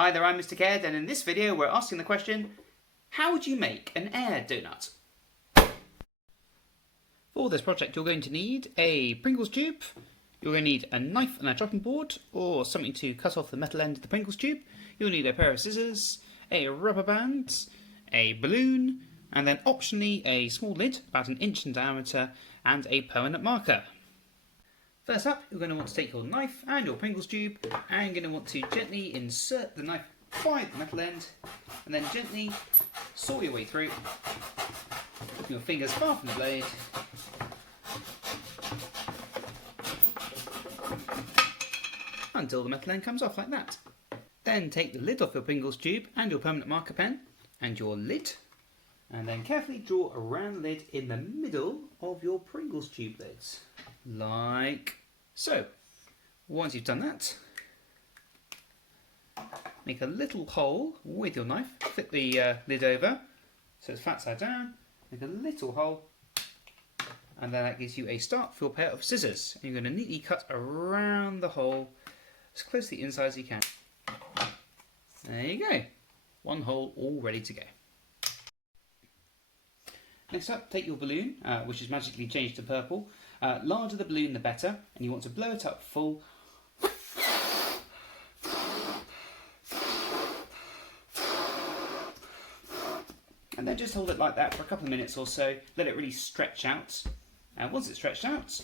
Hi there, I'm Mr. Caird, and in this video we're asking the question, how would you make an air donut? For this project you're going to need a Pringles tube, you're going to need a knife and a chopping board, or something to cut off the metal end of the Pringles tube, you'll need a pair of scissors, a rubber band, a balloon, and then optionally a small lid, about 1 inch in diameter, and a permanent marker. First up, you're going to want to take your knife and your Pringles tube, and you're going to want to gently insert the knife by the metal end, and then gently saw your way through, putting your fingers far from the blade, until the metal end comes off like that. Then take the lid off your Pringles tube and your permanent marker pen, and your lid, and then carefully draw around the lid in the middle of your Pringles tube lids, like so. Once you've done that, make a little hole with your knife, flip the lid over so it's flat side down, make a little hole, and then that gives you a start for your pair of scissors. And you're going to neatly cut around the hole as close to the inside as you can. There you go, one hole all ready to go. Next up, take your balloon, which is magically changed to purple. Larger the balloon the better, and you want to blow it up full. And then just hold it like that for a couple of minutes or so, let it really stretch out. And once it's stretched out,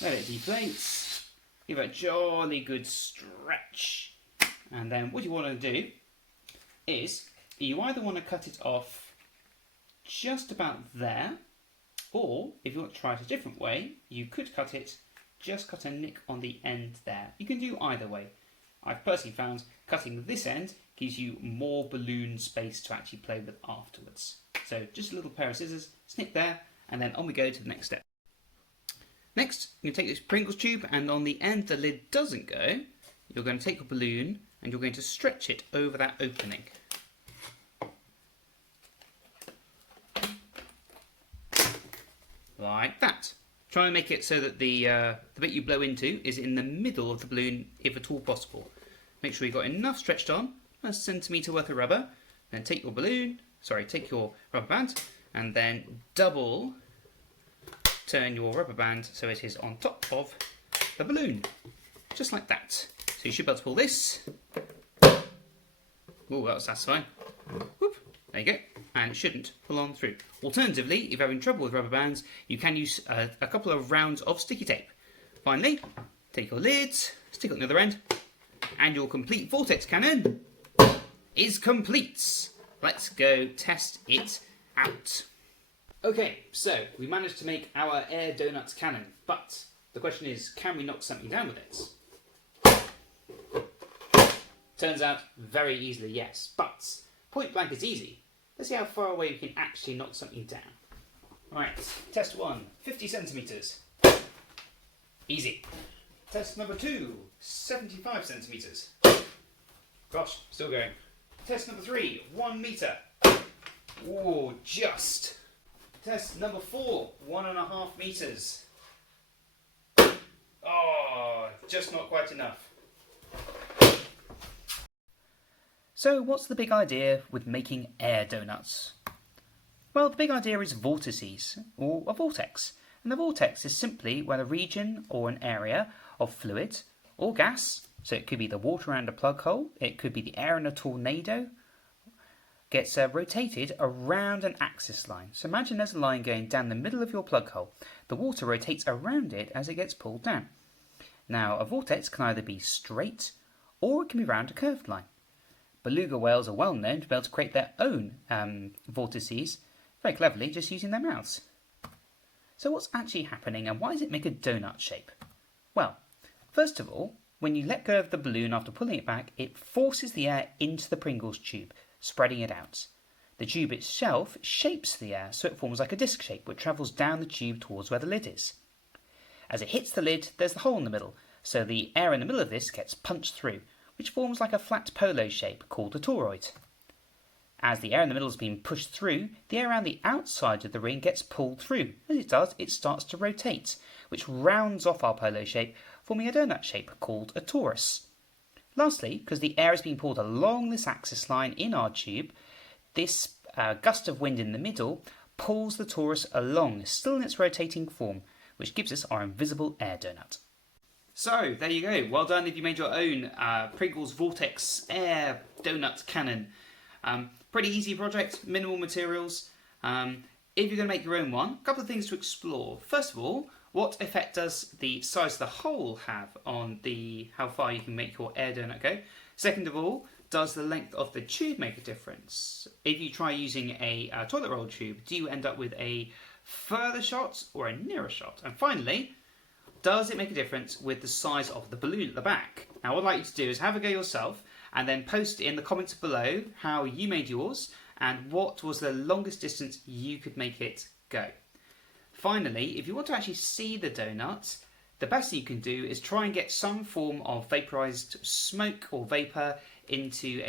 let it deflate, give it a jolly good stretch. And then what you want to do is, you either want to cut it off just about there, or if you want to try it a different way, you could cut a nick on the end there. You can do either way. I've personally found cutting this end gives you more balloon space to actually play with afterwards. So just a little pair of scissors, snip there, and then on we go to the next step. Next, you can take this Pringles tube, and on the end the lid doesn't go, you're going to take your balloon and you're going to stretch it over that opening. Like that. Try and make it so that the bit you blow into is in the middle of the balloon, if at all possible. Make sure you've got enough stretched on, a centimetre worth of rubber. Then take your take your rubber band, and then double turn your rubber band so it is on top of the balloon, just like that. So you should be able to pull this. Oh, that was satisfying. Whoop, there you go. And it shouldn't pull on through. Alternatively, if you're having trouble with rubber bands, you can use a couple of rounds of sticky tape. Finally, take your lids, stick it on the other end, and your complete Vortex cannon is complete. Let's go test it out. Okay, so we managed to make our air donuts cannon, but the question is, can we knock something down with it? Turns out very easily, yes, but point blank is easy. Let's see how far away we can actually knock something down. Right, test 1, 50 centimetres. Easy. Test number 2, 75 centimetres. Gosh, still going. Test number 3, 1 metre. Oh, just. Test number 4, 1.5 metres. Oh, just not quite enough. So what's the big idea with making air donuts? Well, the big idea is vortices, or a vortex. And the vortex is simply when a region or an area of fluid or gas, so it could be the water around a plug hole, it could be the air in a tornado, gets rotated around an axis line. So imagine there's a line going down the middle of your plug hole. The water rotates around it as it gets pulled down. Now, a vortex can either be straight or it can be around a curved line. Beluga whales are well known to be able to create their own vortices, very cleverly, just using their mouths. So what's actually happening, and why does it make a donut shape? Well, first of all, when you let go of the balloon after pulling it back, it forces the air into the Pringles tube, spreading it out. The tube itself shapes the air, so it forms like a disc shape, which travels down the tube towards where the lid is. As it hits the lid, there's the hole in the middle, so the air in the middle of this gets punched through, which forms like a flat polo shape called a toroid. As the air in the middle is being pushed through, the air around the outside of the ring gets pulled through. As it does, it starts to rotate, which rounds off our polo shape, forming a donut shape called a torus. Lastly, because the air is being pulled along this axis line in our tube, this gust of wind in the middle pulls the torus along, still in its rotating form, which gives us our invisible air donut. So, there you go. Well done if you made your own Pringles Vortex air donut cannon. Pretty easy project, minimal materials. If you're going to make your own one, a couple of things to explore. First of all, what effect does the size of the hole have on how far you can make your air donut go? Second of all, does the length of the tube make a difference? If you try using a toilet roll tube, do you end up with a further shot or a nearer shot? And finally, does it make a difference with the size of the balloon at the back? Now, what I'd like you to do is have a go yourself and then post in the comments below how you made yours and what was the longest distance you could make it go. Finally, if you want to actually see the donut, the best thing you can do is try and get some form of vaporized smoke or vapor into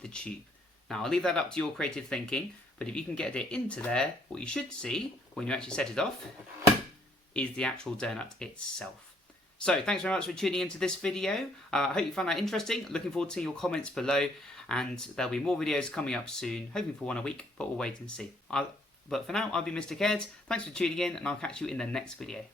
the tube. Now, I'll leave that up to your creative thinking, but if you can get it into there, what you should see when you actually set it off is the actual donut itself. So, thanks very much for tuning into this video. I hope you found that interesting. Looking forward to seeing your comments below, and there'll be more videos coming up soon, hoping for one a week, but we'll wait and see. But for now, I've been Mr. Cairds. Thanks for tuning in, and I'll catch you in the next video.